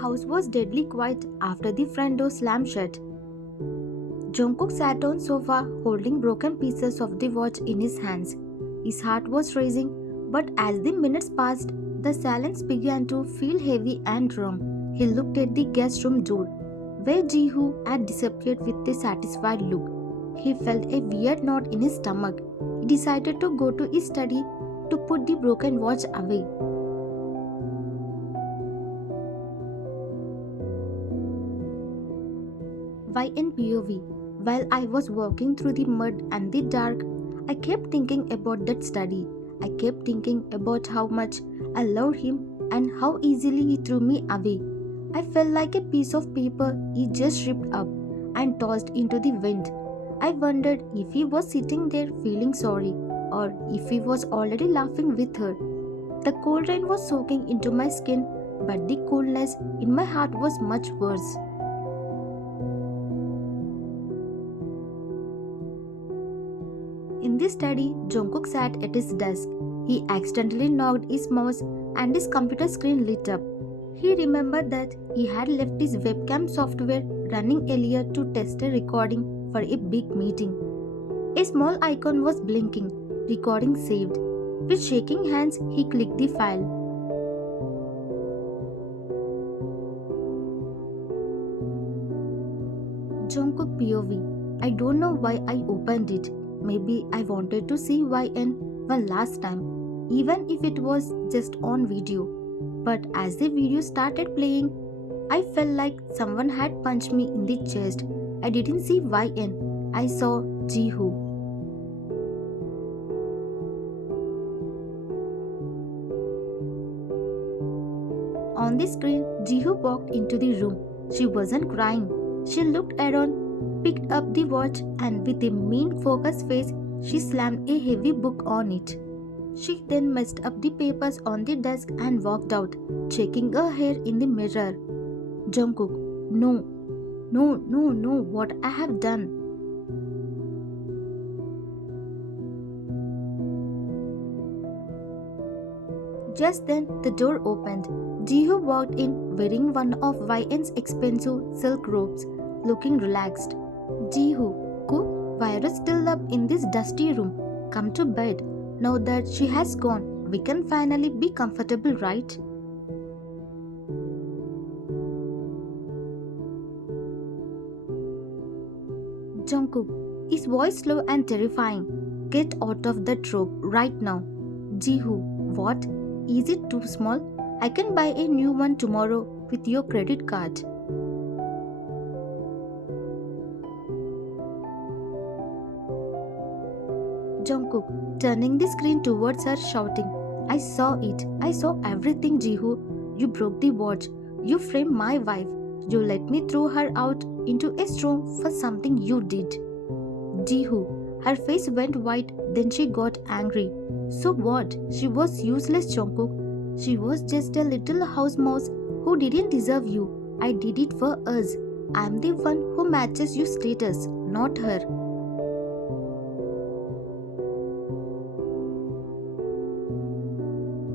house was deadly quiet after the front door slammed shut. Jungkook sat on sofa holding broken pieces of the watch in his hands. His heart was racing, but as the minutes passed, the silence began to feel heavy and wrong. He looked at the guest room door, where Ji-hoo had disappeared with a satisfied look. He felt a weird knot in his stomach. He decided to go to his study to put the broken watch away. YN POV. While I was walking through the mud and the dark, I kept thinking about that study. I kept thinking about how much I loved him and how easily he threw me away. I felt like a piece of paper he just ripped up and tossed into the wind. I wondered if he was sitting there feeling sorry or if he was already laughing with her. The cold rain was soaking into my skin, but the coolness in my heart was much worse. In the study, Jungkook sat at his desk. He accidentally knocked his mouse and his computer screen lit up. He remembered that he had left his webcam software running earlier to test a recording for a big meeting. A small icon was blinking, recording saved. With shaking hands, he clicked the file. Jungkook POV. I don't know why I opened it. Maybe I wanted to see YN one last time, even if it was just on video. But as the video started playing, I felt like someone had punched me in the chest. I didn't see YN, I saw Ji-hoo. On the screen, Ji-hoo walked into the room. She wasn't crying. She looked around, picked up the watch, and with a mean focused face, she slammed a heavy book on it. She then messed up the papers on the desk and walked out, checking her hair in the mirror. Jungkook, no, what I have done. Just then, the door opened. Ji-hoo walked in wearing one of YN's expensive silk robes, looking relaxed. Ji-hoo, cook, why are you still up in this dusty room? Come to bed. Now that she has gone, we can finally be comfortable, right? Jungkook, his voice slow and terrifying. Get out of that robe right now. Ji-hoo, what? Is it too small? I can buy a new one tomorrow with your credit card. Jungkook, turning the screen towards her, shouting, I saw it. I saw everything, Ji-hoo. You broke the watch. You framed my wife. You let me throw her out into a storm for something you did. Ji-hoo, her face went white, then she got angry. So what? She was useless, Jungkook. She was just a little house mouse who didn't deserve you. I did it for us. I'm the one who matches your status, not her.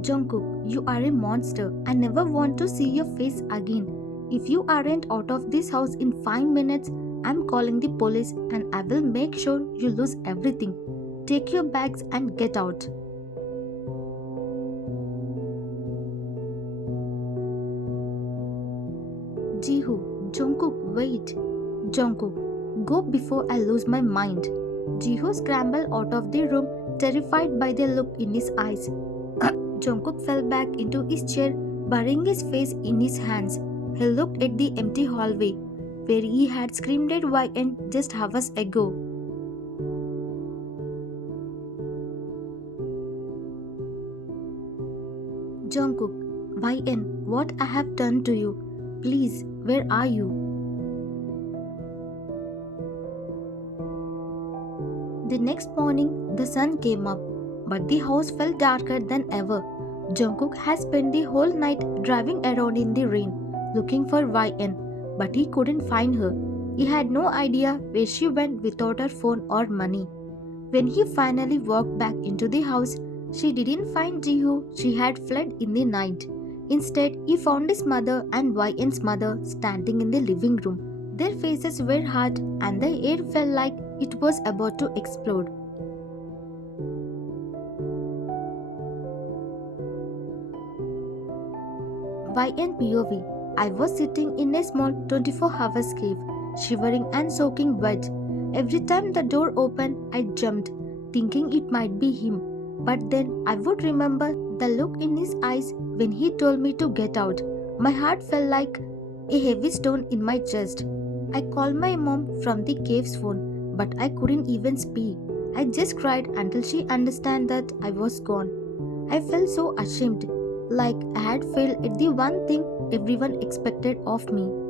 Jungkook, you are a monster. I never want to see your face again. If you aren't out of this house in 5 minutes, I'm calling the police and I will make sure you lose everything. Take your bags and get out. Ji-hoo, Jungkook, wait. Jungkook, go before I lose my mind. Ji-hoo scrambled out of the room, terrified by the look in his eyes. Jungkook fell back into his chair, burying his face in his hands. He looked at the empty hallway, where he had screamed at YN just hours ago. Jungkook, YN, what I have done to you? Please, where are you? The next morning, the sun came up, but the house felt darker than ever. Jungkook had spent the whole night driving around in the rain, looking for YN, but he couldn't find her. He had no idea where she went without her phone or money. When he finally walked back into the house, she didn't find Ji-hoo. She had fled in the night. Instead, he found his mother and YN's mother standing in the living room. Their faces were hard and the air felt like it was about to explode. YN POV. I was sitting in a small 24-hour cave, shivering and soaking wet. Every time the door opened, I jumped, thinking it might be him. But then I would remember the look in his eyes when he told me to get out. My heart felt like a heavy stone in my chest. I called my mom from the cave's phone, but I couldn't even speak. I just cried until she understood that I was gone. I felt so ashamed, like I had failed at the one thing everyone expected of me.